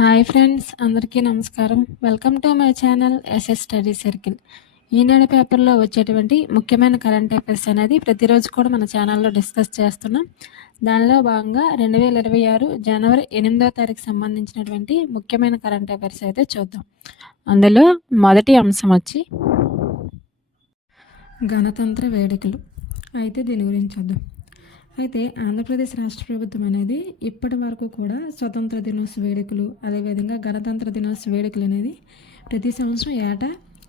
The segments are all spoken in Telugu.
హాయ్ ఫ్రెండ్స్, అందరికీ నమస్కారం. Welcome to my channel SS study circle. Eenadu పేపర్లో వచ్చేటువంటి ముఖ్యమైన కరెంట్ అఫైర్స్ అనేది ప్రతిరోజు కూడా మన ఛానల్లో డిస్కస్ చేస్తున్నాం. దానిలో భాగంగా 2026 జనవరి 8వ తారీఖు సంబంధించినటువంటి ముఖ్యమైన కరెంట్ అఫైర్స్ అయితే చూద్దాం. అందులో మొదటి అంశం వచ్చి గణతంత్ర వేడుకలు. అయితే దీని గురించి చూద్దాం. అయితే ఆంధ్రప్రదేశ్ రాష్ట్ర ప్రభుత్వం అనేది ఇప్పటి వరకు కూడా స్వతంత్ర దినోత్సవ వేడుకలు, అదేవిధంగా గణతంత్ర దినోత్సవ వేడుకలు అనేది ప్రతి సంవత్సరం ఏటా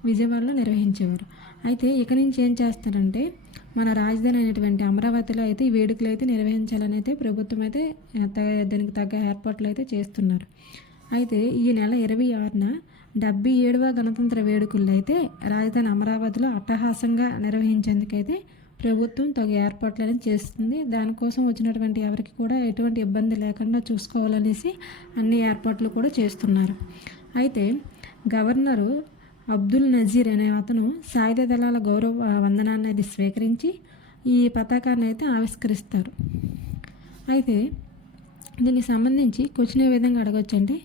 విజయవాడలో నిర్వహించేవారు. అయితే ఇక నుంచి ఏం చేస్తారంటే మన రాజధాని అయినటువంటి అమరావతిలో అయితే ఈ వేడుకలు అయితే నిర్వహించాలని అయితే ప్రభుత్వం అయితే దానికి తగ్గ ఏర్పాట్లు అయితే చేస్తున్నారు. అయితే ఈ నెల 26న 77వ గణతంత్ర వేడుకల్లో అయితే రాజధాని అమరావతిలో అట్టహాసంగా నిర్వహించేందుకైతే ప్రభుత్వం తగు ఏర్పాట్లను చేస్తుంది. దానికోసం వచ్చినటువంటి ఎవరికి కూడా ఎటువంటి ఇబ్బంది లేకుండా చూసుకోవాలనేసి అన్ని ఏర్పాట్లు కూడా చేస్తున్నారు. అయితే గవర్నరు అబ్దుల్ నజీర్ అనే అతను సాయుధ దళాల గౌరవ వందనాన్ని అది స్వీకరించి ఈ పతాకాన్ని అయితే ఆవిష్కరిస్తారు. అయితే దీనికి సంబంధించి క్వశ్చన్ ఏ విధంగా అడగొచ్చు అంటే,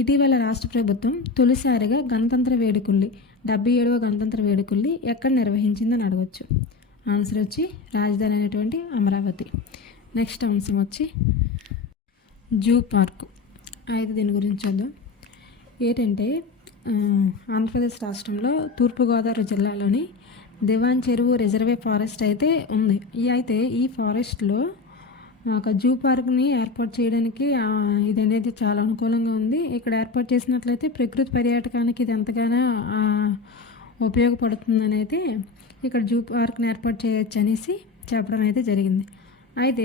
ఇటీవల రాష్ట్ర ప్రభుత్వం తొలిసారిగా గణతంత్ర వేడుకల్ని 77వ గణతంత్ర వేడుకల్ని ఎక్కడ నిర్వహించిందని అడగవచ్చు. ఆన్సర్ వచ్చి రాజధాని అయినటువంటి అమరావతి. నెక్స్ట్ అంశం వచ్చి జూ పార్క్. అయితే దీని గురించి చూద్దాం. ఏంటంటే ఆంధ్రప్రదేశ్ రాష్ట్రంలో తూర్పుగోదావరి జిల్లాలోని దివాన్ చెరువు రిజర్వే ఫారెస్ట్ అయితే ఉంది. ఈ ఫారెస్ట్లో ఒక జూ పార్క్ని ఏర్పాటు చేయడానికి ఇది అనేది చాలా అనుకూలంగా ఉంది. ఇక్కడ ఏర్పాటు చేసినట్లయితే ప్రకృతి పర్యాటకానికి ఇది ఎంతగానో ఉపయోగపడుతుందని అయితే ఇక్కడ జూ పార్క్ని ఏర్పాటు చేయొచ్చు అనేసి చెప్పడం అయితే జరిగింది. అయితే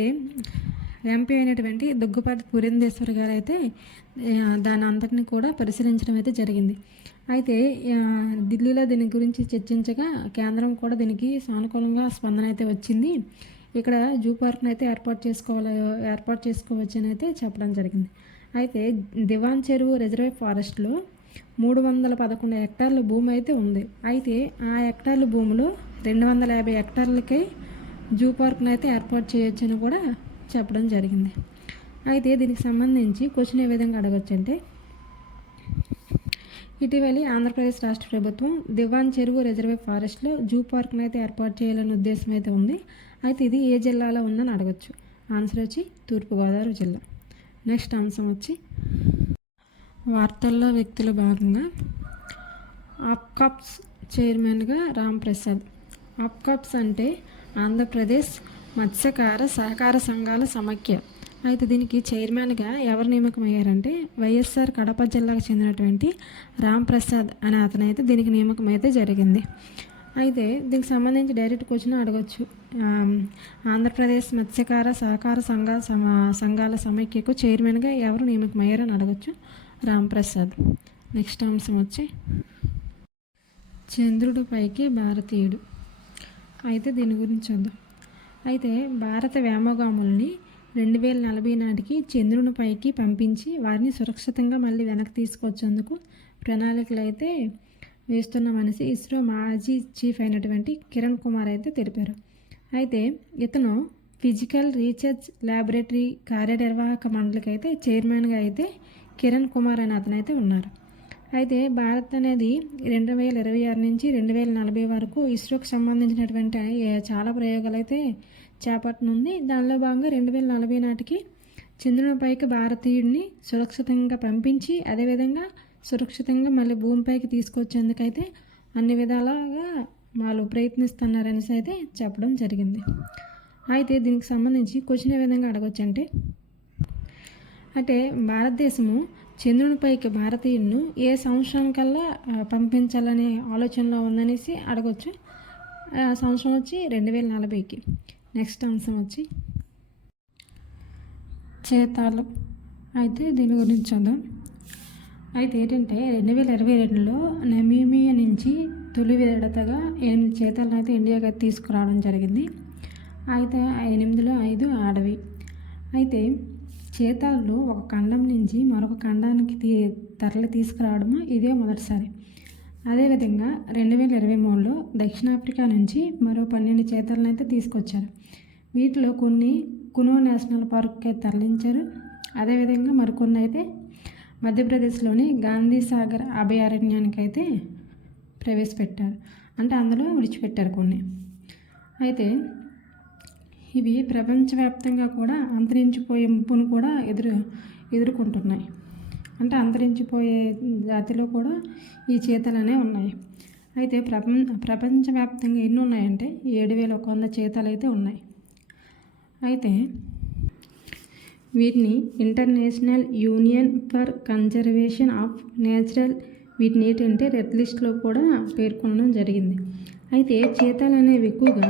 ఎంపీ అయినటువంటి దుగ్గపాటి పురంధేశ్వర్ గారు అయితే దాని అంతటిని కూడా పరిశీలించడం అయితే జరిగింది. అయితే ఢిల్లీలో దీని గురించి చర్చించగా కేంద్రం కూడా దీనికి సానుకూలంగా స్పందన అయితే వచ్చింది. ఇక్కడ జూ పార్క్ని అయితే ఏర్పాటు చేసుకోవచ్చు అని అయితే చెప్పడం జరిగింది. అయితే దివాన్ చెరువు రిజర్వే ఫారెస్ట్లో 311 హెక్టార్ల భూమి అయితే ఉంది. అయితే ఆ హెక్టార్ల భూమిలో 250 హెక్టార్లకి జూ పార్క్ని అయితే ఏర్పాటు చేయొచ్చని కూడా చెప్పడం జరిగింది. అయితే దీనికి సంబంధించి క్వశ్చన్ ఏ విధంగా అడగచ్చు అంటే, ఇటీవలి ఆంధ్రప్రదేశ్ రాష్ట్ర ప్రభుత్వం దివాన్ చెరువు రిజర్వే ఫారెస్ట్లో జూ పార్క్ని అయితే ఏర్పాటు చేయాలనే ఉద్దేశం అయితే ఉంది. అయితే ఇది ఏ జిల్లాలో ఉందని అడగచ్చు. ఆన్సర్ వచ్చి తూర్పుగోదావరి జిల్లా. నెక్స్ట్ అంశం వచ్చి వార్తల్లో వ్యక్తుల భాగంగా ఆప్కాప్స్ చైర్మన్గా రామ్ ప్రసాద్. ఆప్కాప్స్ అంటే ఆంధ్రప్రదేశ్ మత్స్యకార సహకార సంఘాల సమాఖ్య. అయితే దీనికి చైర్మన్గా ఎవరు నియమకమయ్యారంటే వైఎస్ఆర్ కడప జిల్లాకు చెందినటువంటి రామ్ ప్రసాద్ అనే అతను అయితే దీనికి నియామకం అయితే జరిగింది. అయితే దీనికి సంబంధించి డైరెక్ట్ క్వశ్చన్ అడగచ్చు. ఆంధ్రప్రదేశ్ మత్స్యకార సహకార సంఘాల సమైక్యకు చైర్మన్గా ఎవరు నియమకమయ్యారని అడగచ్చు. రామ్ ప్రసాద్. నెక్స్ట్ అంశం వచ్చి చంద్రుడి పైకి భారతీయుడు. అయితే దీని గురించి చూద్దాం. అయితే భారత వ్యోమగాముల్ని 2040 నాటికి చంద్రుని పైకి పంపించి వారిని సురక్షితంగా మళ్ళీ వెనక్కి తీసుకొచ్చేందుకు ప్రణాళికలు అయితే వేస్తున్నామనేసి ఇస్రో మాజీ చీఫ్ అయినటువంటి కిరణ్ కుమార్ అయితే తెలిపారు. అయితే ఇతను ఫిజికల్ రీసెర్చ్ ల్యాబొరేటరీ కార్యనిర్వాహక మండలికి అయితే చైర్మన్గా అయితే కిరణ్ కుమార్ అనే అతను అయితే ఉన్నారు. అయితే భారత్ అనేది 2026 నుంచి 2040 వరకు ఇస్రోకి సంబంధించినటువంటి చాలా ప్రయోగాలు అయితే చేపట్టనుంది. దానిలో భాగంగా 2040 నాటికి చంద్రునిపైకి భారతీయుడిని సురక్షితంగా పంపించి అదేవిధంగా సురక్షితంగా మళ్ళీ భూమిపైకి తీసుకొచ్చేందుకైతే అన్ని విధాలుగా వాళ్ళు ప్రయత్నిస్తున్నారనేసి అయితే చెప్పడం జరిగింది. అయితే దీనికి సంబంధించి క్వశ్చన్ ఏ విధంగా అడగచ్చు అంటే భారతదేశము చంద్రునిపైకి భారతీయులను ఏ సంవత్సరం కల్లా పంపించాలనే ఆలోచనలో ఉందనేసి అడగచ్చు. సంవత్సరం వచ్చి 2040కి. నెక్స్ట్ అంశం వచ్చి చేతాలు. అయితే దీని గురించి చూద్దాం. అయితే ఏంటంటే 2022లో నమీబియా నుంచి తొలి విడతగా 8 చేతాలను అయితే ఇండియాకి తీసుకురావడం జరిగింది. అయితే 8లో 5 ఆడవి. అయితే చేతాలు ఒక ఖండం నుంచి మరొక ఖండానికి తరలి తీసుకురావడము ఇదే మొదటిసారి. అదేవిధంగా 2023లో దక్షిణాఫ్రికా నుంచి మరో 12 చేతాలను అయితే తీసుకొచ్చారు. వీటిలో కొన్ని కునో నేషనల్ పార్క్కి తరలించారు. అదేవిధంగా మరికొన్ని అయితే మధ్యప్రదేశ్లోని గాంధీ సాగర్ అభయారణ్యానికి అయితే ప్రవేశపెట్టారు. అంటే అందులో విడిచిపెట్టారు కొన్ని. అయితే ఇవి ప్రపంచవ్యాప్తంగా కూడా అంతరించిపోయే ముప్పును కూడా ఎదుర్కొంటున్నాయి. అంటే అంతరించిపోయే జాతిలో కూడా ఈ చీతలనే ఉన్నాయి. అయితే ప్రపంచవ్యాప్తంగా ఎన్ని ఉన్నాయంటే 7,100 చీతలు అయితే ఉన్నాయి. అయితే వీటిని international union for conservation of natural వీటిని ఏంటంటే రెడ్ లిస్ట్లో కూడా పేర్కొనడం జరిగింది. అయితే చీతాలు అనేవి ఎక్కువగా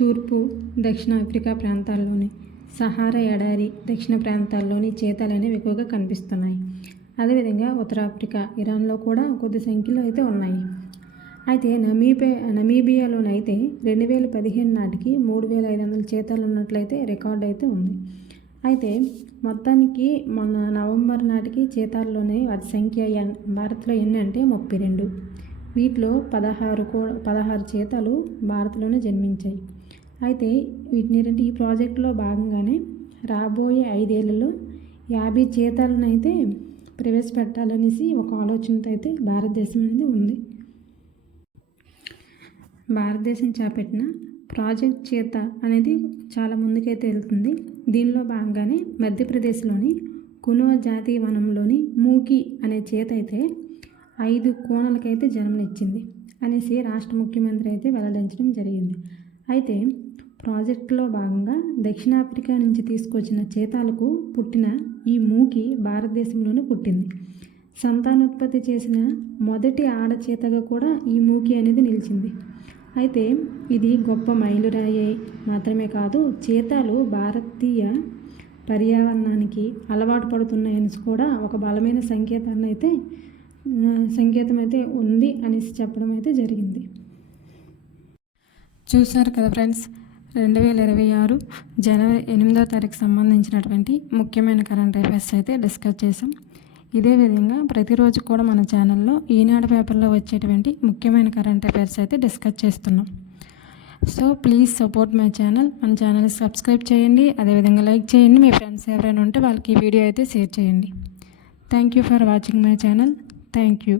తూర్పు దక్షిణాఫ్రికా ప్రాంతాల్లోని సహారా ఎడారి దక్షిణ ప్రాంతాల్లోని చీతాలు అనేవి ఎక్కువగా కనిపిస్తున్నాయి. అదేవిధంగా ఉత్తరాఫ్రికా ఇరాన్లో కూడా కొద్ది సంఖ్యలో అయితే ఉన్నాయి. అయితే నమీబియాలోనైతే 2015 నాటికి 3,500 చీతాలు ఉన్నట్లయితే రికార్డు అయితే ఉంది. అయితే మొత్తానికి మొన్న నవంబర్ నాటికి చీతాల్లోనే వాటి సంఖ్య భారత్లో ఎన్ని అంటే 32. వీటిలో 16 చీతాలు భారత్లోనే జన్మించాయి. అయితే వీటిని ఏంటంటే ఈ ప్రాజెక్టులో భాగంగానే రాబోయే 5 ఏళ్లలో 50 చీతాలను అయితే ప్రవేశపెట్టాలనేసి ఒక ఆలోచనతో అయితే భారతదేశం అనేది ఉంది. భారతదేశం చేపట్టిన ప్రాజెక్ట్ చీత అనేది చాలా ముందుకైతే వెళ్తుంది. దీనిలో భాగంగానే మధ్యప్రదేశ్లోని కునో జాతీయ వనంలోని మూకి అనే చీత అయితే 5 కోనలకైతే జన్మనిచ్చింది అనేసి రాష్ట్ర ముఖ్యమంత్రి అయితే వెల్లడించడం జరిగింది. అయితే ప్రాజెక్టులో భాగంగా దక్షిణాఫ్రికా నుంచి తీసుకొచ్చిన చీతాలకు పుట్టిన ఈ మూకి భారతదేశంలోనే పుట్టింది. సంతానోత్పత్తి చేసిన మొదటి ఆడ చీతగా కూడా ఈ మూకి అనేది నిలిచింది. అయితే ఇది గొప్ప మైలురాయి మాత్రమే కాదు, చీతాలు భారతీయ పర్యావరణానికి అలవాటు పడుతున్నాయని కూడా ఒక బలమైన సంకేతం అయితే ఉంది అనేసి చెప్పడం అయితే జరిగింది. చూశారు కదా ఫ్రెండ్స్, 2026 జనవరి 8వ తారీఖు సంబంధించినటువంటి ముఖ్యమైన కరెంట్ అఫైర్స్ అయితే డిస్కస్ చేసాం. ఇదే విధంగా ప్రతిరోజు కూడా మన ఛానల్లో ఈనాడు పేపర్లో వచ్చేటువంటి ముఖ్యమైన కరెంట్ అఫైర్స్ అయితే డిస్కస్ చేస్తున్నాం. So please support my channel. మన ఛానల్ని సబ్స్క్రైబ్ చేయండి, అదేవిధంగా లైక్ చేయండి. మీ ఫ్రెండ్స్ ఎవరైనా ఉంటే వాళ్ళకి ఈ వీడియో అయితే షేర్ చేయండి. Thank you for watching my channel. Thank you.